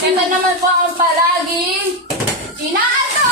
Ito naman po ang palaging inaato!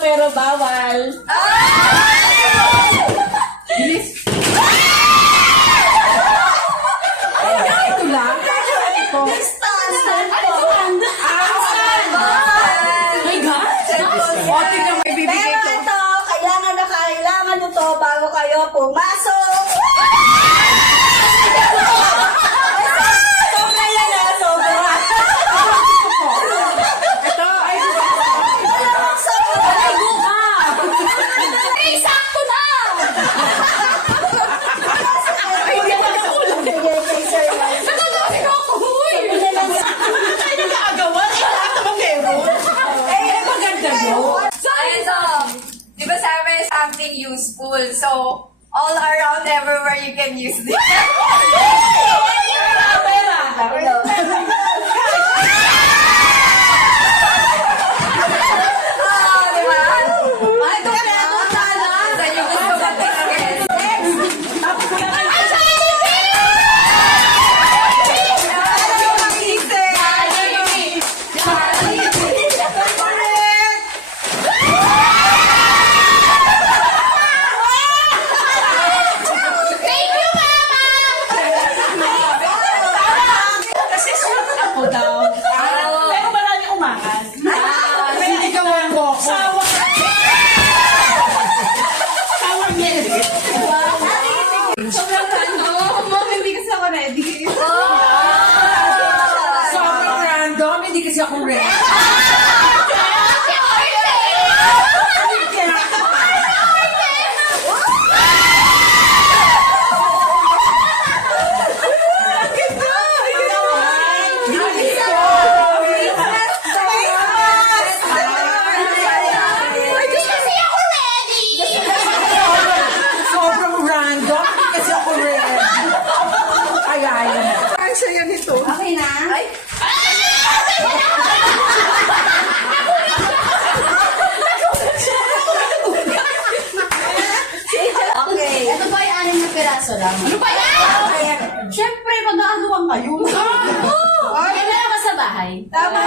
Pero bawal. Bilis. Ito lang? Ito. My God. Pero ito, kailangan nyo to bago kayo pumasok. Sobra yan ha, sobra. Sakto na! Nagagaling ako, huy! Ay, nag-aagawan. Lahat naman meron. Eh, maganda yun. So, di ba sabi something useful? So, all around, everywhere you can use this. Ako rin. Sobrang random kasi ako rin. Ay, saya nito. Okay na? Ay! Okay. Ito ba yung 6 na piraso lang? Ano ba yan? Siyempre, mag-aagawan kayo. Kailan ka sa bahay? Tama.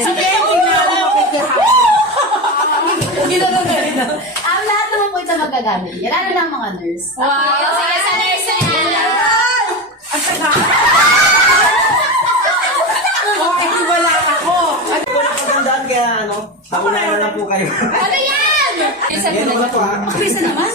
Sige, ang lahat naman po ito magagamit. Yan lalo ng mga nurse. Wow. Sige, sa nurse na yan. Ang taga. Wala ako. Ay, wala ko tandaan kaya ano. Ako na po kayo. Ano yan? Yan ba ito ha? Bisa naman.